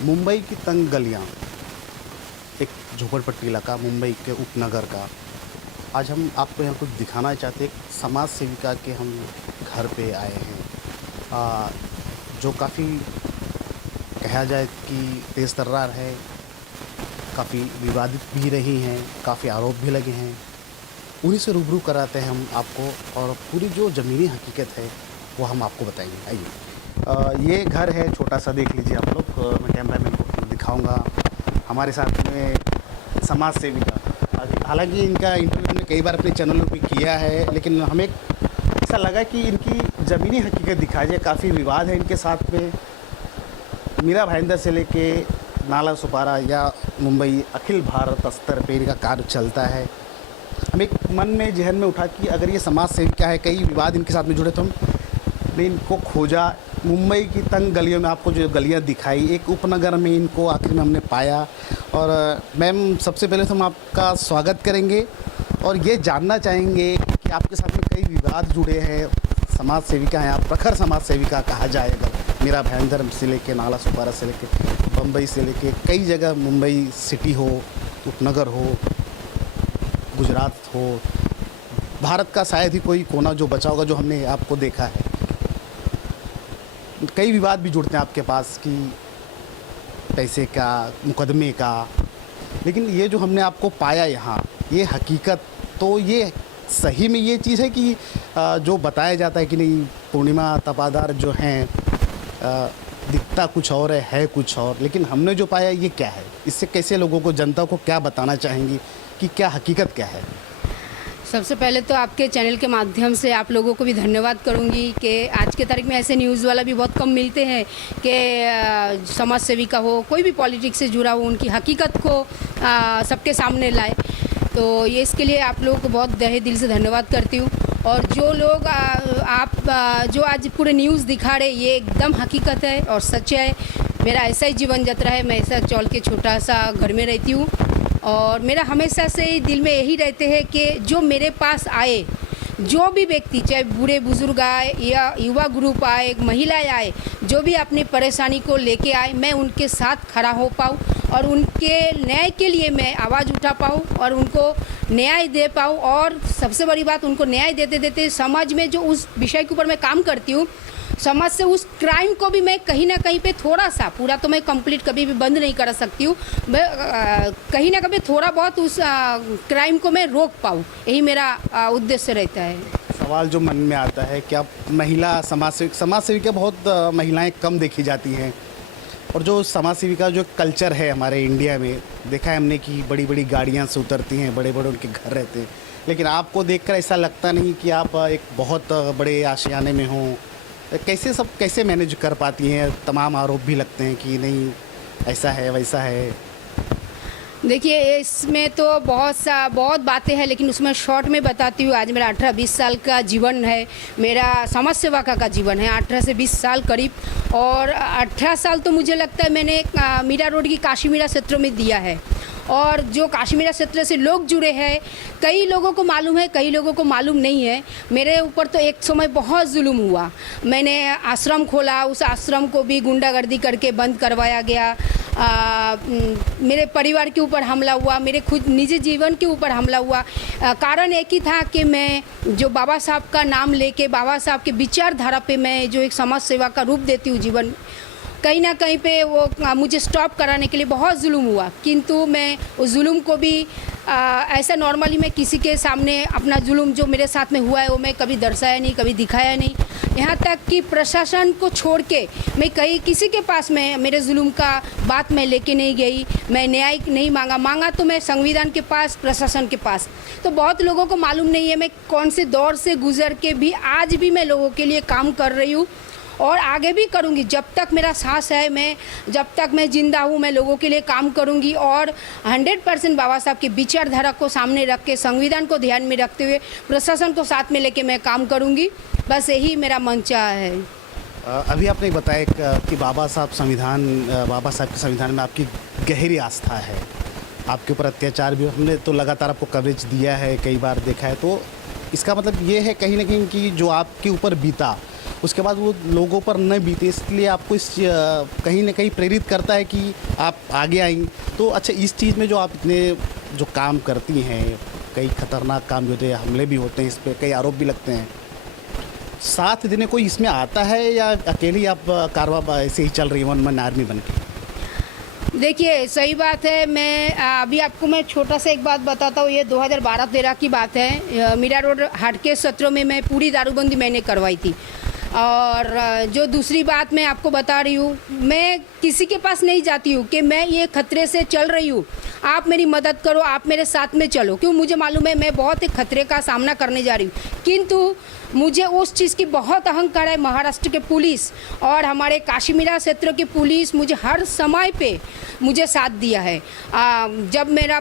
मुंबई की तंग गलियाँ, एक झोपड़पट्टी इलाका मुंबई के उपनगर का। आज हम आपको यहाँ कुछ दिखाना चाहते हैं। एक समाज सेविका के हम घर पे आए हैं, जो काफ़ी कहा जाए कि तेज़ तर्रार है, काफ़ी विवादित भी रही हैं, काफ़ी आरोप भी लगे हैं। उन्हीं से रूबरू कराते हैं हम आपको, और पूरी जो ज़मीनी हकीकत है वो हम आपको बताएंगे। आइए, ये घर है छोटा सा, देख लीजिए आप लोग। मैं कैमरा मैन को दिखाऊंगा। हमारे साथ में समाज सेविका, हालांकि इनका इंटरव्यू हमने कई बार अपने चैनलों पे किया है, लेकिन हमें ऐसा लगा कि इनकी ज़मीनी हकीकत दिखाई जाए। काफ़ी विवाद है इनके साथ में। मीरा भाईंदर से लेके नाला सुपारा या मुंबई अखिल भारत स्तर पे इनका कार्य चलता है। हम एक मन में जहन में उठा कि अगर ये समाज सेविका है, कई विवाद इनके साथ में जुड़े, तो हमने इनको खोजा। मुंबई की तंग गलियों में आपको जो गलियां दिखाई, एक उपनगर में इनको आखिर में हमने पाया। और मैम, सबसे पहले तो हम आपका स्वागत करेंगे और ये जानना चाहेंगे कि आपके साथ में कई विवाद जुड़े हैं। समाज सेविका हैं आप, प्रखर समाज सेविका कहा जाए अगर। मीरा भाईंदर से लेके नाला सुपारा से लेके बम्बई से लेके कई जगह, मुंबई सिटी हो, उपनगर हो, गुजरात हो, भारत का शायद ही कोई कोना जो बचा होगा जो हमने आपको देखा है। कई विवाद भी जुड़ते हैं आपके पास कि पैसे का, मुकदमे का, लेकिन ये जो हमने आपको पाया यहाँ, ये हकीकत, तो ये सही में ये चीज़ है कि जो बताया जाता है कि नहीं, पूर्णिमा तपादार जो हैं दिखता कुछ और है कुछ और, लेकिन हमने जो पाया ये क्या है? इससे कैसे लोगों को, जनता को क्या बताना चाहेंगी कि क्या हकीकत क्या है? सबसे पहले तो आपके चैनल के माध्यम से आप लोगों को भी धन्यवाद करूंगी कि आज के तारीख में ऐसे न्यूज़ वाला भी बहुत कम मिलते हैं कि समाज सेविका हो, कोई भी पॉलिटिक्स से जुड़ा हो, उनकी हकीकत को सबके सामने लाए। तो ये इसके लिए आप लोगों को बहुत तहे दिल से धन्यवाद करती हूँ। और जो लोग आप जो आज पूरे न्यूज़ दिखा रहे, ये एकदम हकीकत है और सच है। मेरा ऐसा ही जीवन यात्रा है। मैं ऐसा चौल के छोटा सा घर में रहती हूँ, और मेरा हमेशा से दिल में यही रहते हैं कि जो मेरे पास आए, जो भी व्यक्ति, चाहे बूढ़े बुजुर्ग आए या युवा ग्रुप आए, महिलाएं आए, जो भी अपनी परेशानी को लेके आए, मैं उनके साथ खड़ा हो पाऊँ और उनके न्याय के लिए मैं आवाज़ उठा पाऊँ और उनको न्याय दे पाऊँ। और सबसे बड़ी बात, उनको न्याय देते देते समाज में जो उस विषय के ऊपर मैं काम करती हूँ, समाज से उस क्राइम को भी मैं कहीं ना कहीं पे थोड़ा सा, पूरा तो मैं कंप्लीट कभी भी बंद नहीं कर सकती हूँ, मैं कहीं ना कहीं थोड़ा बहुत उस क्राइम को मैं रोक पाऊँ, यही मेरा उद्देश्य रहता है। सवाल जो मन में आता है कि आप महिला समाज सेविका बहुत महिलाएं कम देखी जाती हैं, और जो समाज सेविका जो कल्चर है हमारे इंडिया में, देखा है हमने कि बड़ी बड़ी गाड़ियाँ से उतरती हैं, बड़े बड़े उनके घर रहते हैं, लेकिन आपको देखकर ऐसा लगता नहीं कि आप एक बहुत बड़े आशियाने में हों। कैसे मैनेज कर पाती हैं? तमाम आरोप भी लगते हैं कि नहीं, ऐसा है वैसा है। देखिए, इसमें तो बहुत बातें हैं, लेकिन उसमें शॉर्ट में बताती हूँ। आज मेरा 18-20 साल का जीवन है, मेरा समाज सेवा का जीवन है, 18 से 20 साल करीब। और 18 साल तो मुझे लगता है मैंने मीरा रोड की काशीमीरा क्षेत्र में दिया है। और जो काश्मीरा क्षेत्र से लोग जुड़े हैं, कई लोगों को मालूम है, कई लोगों को मालूम नहीं है। मेरे ऊपर तो एक समय बहुत जुल्म हुआ। मैंने आश्रम खोला, उस आश्रम को भी गुंडागर्दी करके बंद करवाया गया। मेरे परिवार के ऊपर हमला हुआ, मेरे खुद निजी जीवन के ऊपर हमला हुआ। कारण एक ही था कि मैं जो बाबा साहब का नाम लेके, बाबा साहब के विचारधारा पे मैं जो एक समाज सेवा का रूप देती हूँ जीवन, कहीं ना कहीं पे वो मुझे स्टॉप कराने के लिए बहुत जुल्म हुआ। किंतु मैं उस जुल्म को भी ऐसा नॉर्मली मैं किसी के सामने अपना जुल्म जो मेरे साथ में हुआ है वो मैं कभी दर्शाया नहीं, कभी दिखाया नहीं। यहाँ तक कि प्रशासन को छोड़ के मैं कहीं किसी के पास में मेरे जुल्म का बात मैं लेके नहीं गई। मैं न्याय नहीं मांगा तो मैं संविधान के पास, प्रशासन के पास। तो बहुत लोगों को मालूम नहीं है मैं कौन से दौर से गुजर के भी आज भी मैं लोगों के लिए काम कर रही हूँ, और आगे भी करूंगी। जब तक मेरा सांस है, जब तक मैं जिंदा हूँ, मैं लोगों के लिए काम करूंगी। और 100% बाबा साहब की विचारधारा को सामने रख के, संविधान को ध्यान में रखते हुए, प्रशासन को साथ में लेके मैं काम करूंगी। बस यही मेरा मंशा है। अभी आपने बताया कि बाबा साहब के संविधान में आपकी गहरी आस्था है। आपके ऊपर अत्याचार भी हमने तो लगातार आपको कवरेज दिया है, कई बार देखा है, तो इसका मतलब ये है कहीं ना कहीं कि जो आपके ऊपर बीता उसके बाद वो लोगों पर न बीते, इसलिए आपको इस कहीं ना कहीं प्रेरित करता है कि आप आगे आएंगी। तो अच्छा, इस चीज़ में जो आप इतने जो काम करती हैं, कई खतरनाक काम जो होते हैं, हमले भी होते हैं, इस पर कई आरोप भी लगते हैं, साथ देने कोई इसमें आता है या अकेली आप कारवा ऐसे ही चल रही वन मैन आर्मी बन के? देखिए, सही बात है। मैं अभी आपको मैं छोटा सा एक बात बताता हूँ। ये 2012-13 की बात है। मीरा रोड हाट के सत्रों में मैं पूरी दारूबंदी मैंने करवाई थी। और जो दूसरी बात मैं आपको बता रही हूँ, मैं किसी के पास नहीं जाती हूँ कि मैं ये खतरे से चल रही हूँ, आप मेरी मदद करो, आप मेरे साथ में चलो। क्यों? मुझे मालूम है मैं बहुत एक खतरे का सामना करने जा रही हूँ, किंतु मुझे उस चीज़ की बहुत अहंकार है। महाराष्ट्र के पुलिस और हमारे काश्मीरा क्षेत्र की पुलिस मुझे हर समय पे मुझे साथ दिया है। जब मेरा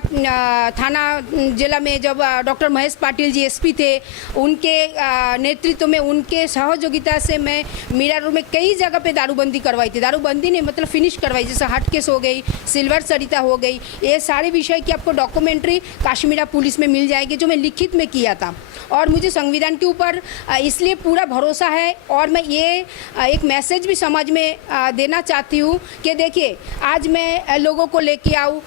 थाना जिला में जब डॉक्टर महेश पाटिल जी एसपी थे, उनके नेतृत्व में, उनके सहयोगिता से मैं मीरा रोड में कई जगह पे दारूबंदी करवाई थी। दारूबंदी नहीं, मतलब फिनिश करवाई, जैसे हाट केस हो गई, सिल्वर सरिता हो गई। ये सारे विषय की आपको डॉक्यूमेंट्री काश्मीरा पुलिस में मिल जाएगी, जो मैं लिखित में किया था। और मुझे संविधान के ऊपर इसलिए पूरा भरोसा है। और मैं ये एक मैसेज भी समाज में देना चाहती हूँ कि देखिए, आज मैं लोगों को लेके आऊँ,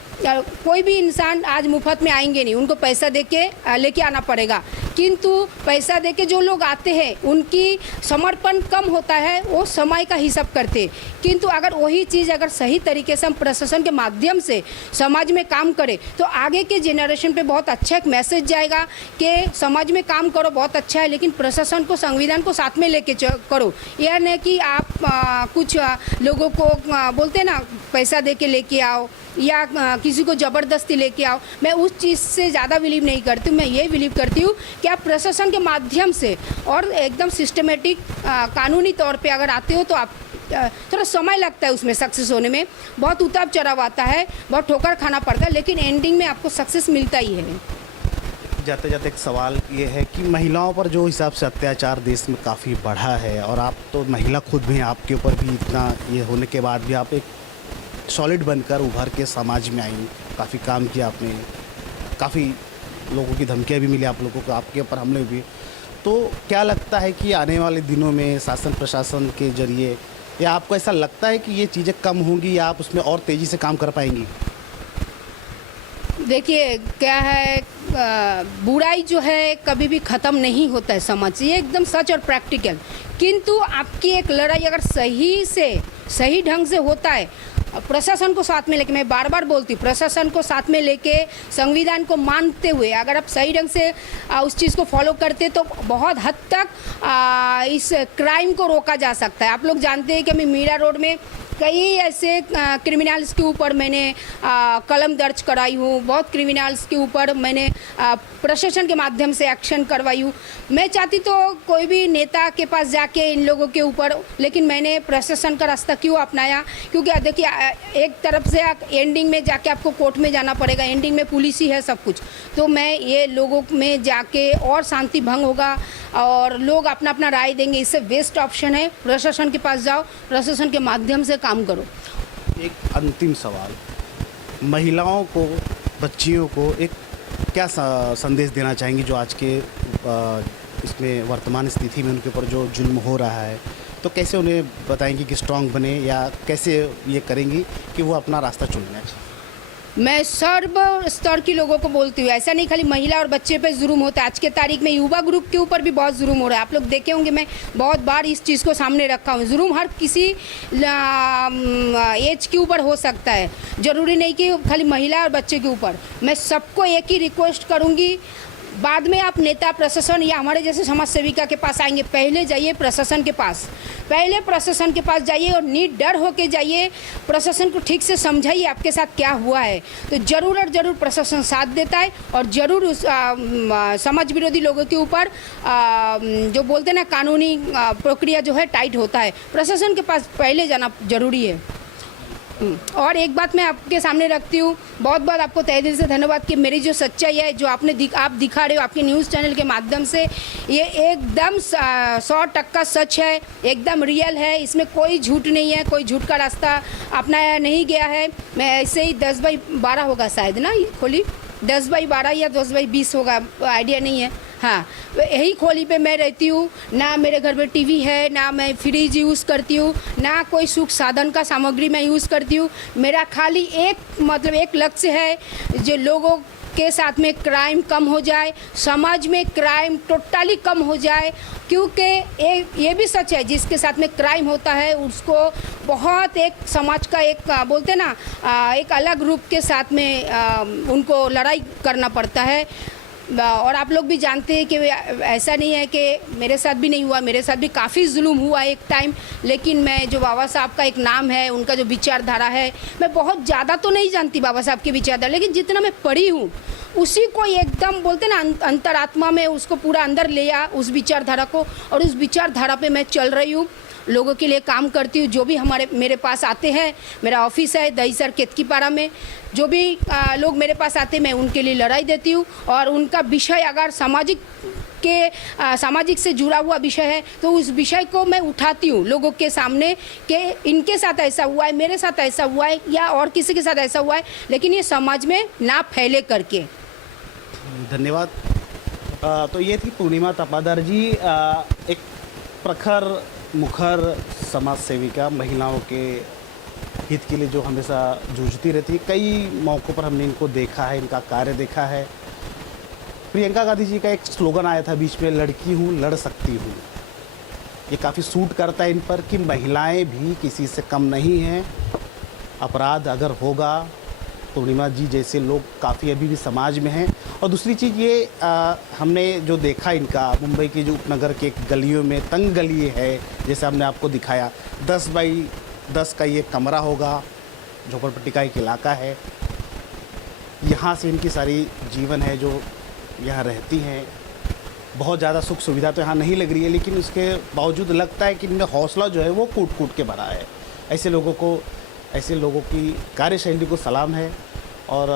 कोई भी इंसान आज मुफ्त में आएंगे नहीं, उनको पैसा दे के लेके आना पड़ेगा। किंतु पैसा दे के जो लोग आते हैं, उनकी समर्पण कम होता है, वो समय का हिसाब करते। किंतु अगर वही चीज़ अगर सही तरीके से हम प्रशासन के माध्यम से समाज में काम करें, तो आगे के जेनरेशन पे बहुत अच्छा एक मैसेज जाएगा कि समाज में काम करो, बहुत अच्छा है, लेकिन प्रशासन को, संविधान को साथ में लेके करो। यह नहीं कि आप कुछ लोगों को बोलते हैं ना, पैसा दे के लेके आओ या किसी को ज़बरदस्ती लेके आओ। मैं उस चीज़ से ज़्यादा बिलीव नहीं करती हूँ। मैं ये बिलीव करती हूँ कि आप प्रशासन के माध्यम से और एकदम सिस्टमेटिक कानूनी तौर पे अगर आते हो, तो आप थोड़ा समय लगता है उसमें सक्सेस होने में, बहुत उतार चढ़ाव आता है, बहुत ठोकर खाना पड़ता है, लेकिन एंडिंग में आपको सक्सेस मिलता ही है। जाते जाते एक सवाल ये है कि महिलाओं पर जो हिसाब से अत्याचार देश में काफ़ी बढ़ा है, और आप तो महिला खुद भी हैं, आपके ऊपर भी इतना ये होने के बाद भी आप एक सॉलिड बनकर उभर के समाज में आई, काफ़ी काम किया आपने, काफ़ी लोगों की धमकियाँ भी मिली आप लोगों को, आपके ऊपर हमले भी। तो क्या लगता है कि आने वाले दिनों में शासन प्रशासन के जरिए, या आपको ऐसा लगता है कि ये चीज़ें कम होंगी या आप उसमें और तेज़ी से काम कर पाएंगी? देखिए, क्या है, बुराई जो है कभी भी ख़त्म नहीं होता है समाज से, ये एकदम सच और प्रैक्टिकल। किंतु आपकी एक लड़ाई अगर सही ढंग से होता है, प्रशासन को साथ में लेके, मैं बार बार बोलती हूँ, प्रशासन को साथ में लेके, संविधान को मानते हुए अगर आप सही ढंग से उस चीज़ को फॉलो करते, तो बहुत हद तक इस क्राइम को रोका जा सकता है। आप लोग जानते हैं कि मैं मीरा रोड में कई ऐसे क्रिमिनल्स के ऊपर मैंने कलम दर्ज कराई हूँ, बहुत क्रिमिनल्स के ऊपर मैंने प्रशासन के माध्यम से एक्शन करवाई हूँ। मैं चाहती तो कोई भी नेता के पास जाके इन लोगों के ऊपर, लेकिन मैंने प्रशासन का रास्ता क्यों अपनाया? क्योंकि देखिए, एक तरफ से एंडिंग में जाके आपको कोर्ट में जाना पड़ेगा, एंडिंग में पुलिस ही है सब कुछ। तो मैं ये लोगों में जाके और शांति भंग होगा और लोग अपना अपना राय देंगे, इससे बेस्ट ऑप्शन है प्रशासन के पास जाओ, प्रशासन के माध्यम से काम करो। एक अंतिम सवाल, महिलाओं को, बच्चियों को एक क्या संदेश देना चाहेंगी जो आज के इसमें वर्तमान स्थिति में उनके ऊपर जो जुल्म हो रहा है, तो कैसे उन्हें बताएंगी कि स्ट्रांग बने, या कैसे ये करेंगी कि वो अपना रास्ता चुनना चाहिए? मैं सर्व स्तर के लोगों को बोलती हूँ, ऐसा नहीं खाली महिला और बच्चे पे जुर्म होता है। आज के तारीख में युवा ग्रुप के ऊपर भी बहुत जुर्म हो रहा है। आप लोग देखे होंगे, मैं बहुत बार इस चीज़ को सामने रखा हूँ। जुर्म हर किसी एज के ऊपर हो सकता है, ज़रूरी नहीं कि खाली महिला और बच्चे के ऊपर। मैं सबको एक ही रिक्वेस्ट करूँगी, बाद में आप नेता, प्रशासन या हमारे जैसे समाज सेविका के पास आएंगे, पहले जाइए प्रशासन के पास, पहले प्रशासन के पास जाइए और निडर होके जाइए। प्रशासन को ठीक से समझाइए आपके साथ क्या हुआ है, तो ज़रूर और ज़रूर प्रशासन साथ देता है। और ज़रूर उस समाज विरोधी लोगों के ऊपर जो बोलते हैं ना, कानूनी प्रक्रिया जो है टाइट होता है। प्रशासन के पास पहले जाना ज़रूरी है। और एक बात मैं आपके सामने रखती हूँ, बहुत बहुत आपको तहे दिल से धन्यवाद कि मेरी जो सच्चाई है, जो आप दिखा रहे हो आपके न्यूज़ चैनल के माध्यम से, ये एकदम 100% सच है, एकदम रियल है। इसमें कोई झूठ नहीं है, कोई झूठ का रास्ता अपनाया नहीं गया है। मैं ऐसे ही 10/12 होगा शायद ना, ये खोली 10/12 या 10/20 होगा, आइडिया नहीं है। हाँ, यही खोली पे मैं रहती हूँ। ना मेरे घर में टीवी है, ना मैं फ्रिज यूज़ करती हूँ, ना कोई सुख साधन का सामग्री मैं यूज़ करती हूँ। मेरा खाली एक लक्ष्य है, जो लोगों के साथ में क्राइम कम हो जाए, समाज में क्राइम टोटली कम हो जाए। क्योंकि ये भी सच है, जिसके साथ में क्राइम होता है उसको बहुत एक समाज का एक बोलते ना एक अलग रूप के साथ में उनको लड़ाई करना पड़ता है। और आप लोग भी जानते हैं कि ऐसा नहीं है कि मेरे साथ भी नहीं हुआ, मेरे साथ भी काफ़ी जुल्म हुआ एक टाइम। लेकिन मैं जो बाबा साहब का एक नाम है, उनका जो विचारधारा है, मैं बहुत ज़्यादा तो नहीं जानती बाबा साहब की विचारधारा, लेकिन जितना मैं पढ़ी हूँ उसी को एकदम बोलते ना अंतरात्मा में उसको पूरा अंदर ले आ उस विचारधारा को, और उस विचारधारा पे मैं चल रही हूँ। लोगों के लिए काम करती हूँ। जो भी मेरे पास आते हैं, मेरा ऑफिस है दहीसर केतकीपाड़ा में, जो भी लोग मेरे पास आते हैं मैं उनके लिए लड़ाई देती हूँ। और उनका विषय अगर सामाजिक से जुड़ा हुआ विषय है तो उस विषय को मैं उठाती हूँ लोगों के सामने कि इनके साथ ऐसा हुआ है, मेरे साथ ऐसा हुआ है, या और किसी के साथ ऐसा हुआ है, लेकिन ये समाज में ना फैले करके। धन्यवाद। तो ये थी पूर्णिमा तपादार जी, एक प्रखर मुखर समाज सेविका, महिलाओं के हित के लिए जो हमेशा जूझती रहती है। कई मौक़ों पर हमने इनको देखा है, इनका कार्य देखा है। प्रियंका गांधी जी का एक स्लोगन आया था बीच में, लड़की हूँ लड़ सकती हूँ। ये काफ़ी सूट करता है इन पर कि महिलाएं भी किसी से कम नहीं हैं। अपराध अगर होगा, पूर्णिमा जी जैसे लोग काफ़ी अभी भी समाज में हैं। और दूसरी चीज़ ये हमने जो देखा इनका मुंबई के जो उपनगर के गलियों में, तंग गली है, जैसे हमने आपको दिखाया, 10 बाई 10 का ये कमरा होगा, झोपड़पट्टी का एक इलाका है। यहाँ से इनकी सारी जीवन है जो यहाँ रहती हैं। बहुत ज़्यादा सुख सुविधा तो यहाँ नहीं लग रही है, लेकिन उसके बावजूद लगता है कि इनमें हौसला जो है वो कूट कूट के भरा है। ऐसे लोगों की कार्यशैली को सलाम है। और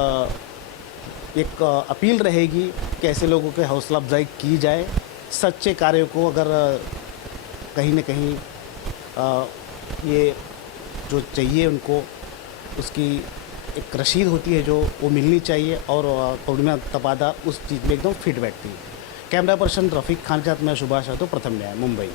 एक अपील रहेगी कि ऐसे लोगों के हौसला अफजाई की जाए। सच्चे कार्यों को अगर कहीं न कहीं ये जो चाहिए उनको, उसकी एक रसीद होती है जो वो मिलनी चाहिए। और पूर्णिमा तपादार उस चीज़ में एकदम फिट बैठती है। कैमरा पर्सन रफ़ीक खान के साथ मैं सुभाष यादव, प्रथम न्याय, मुंबई।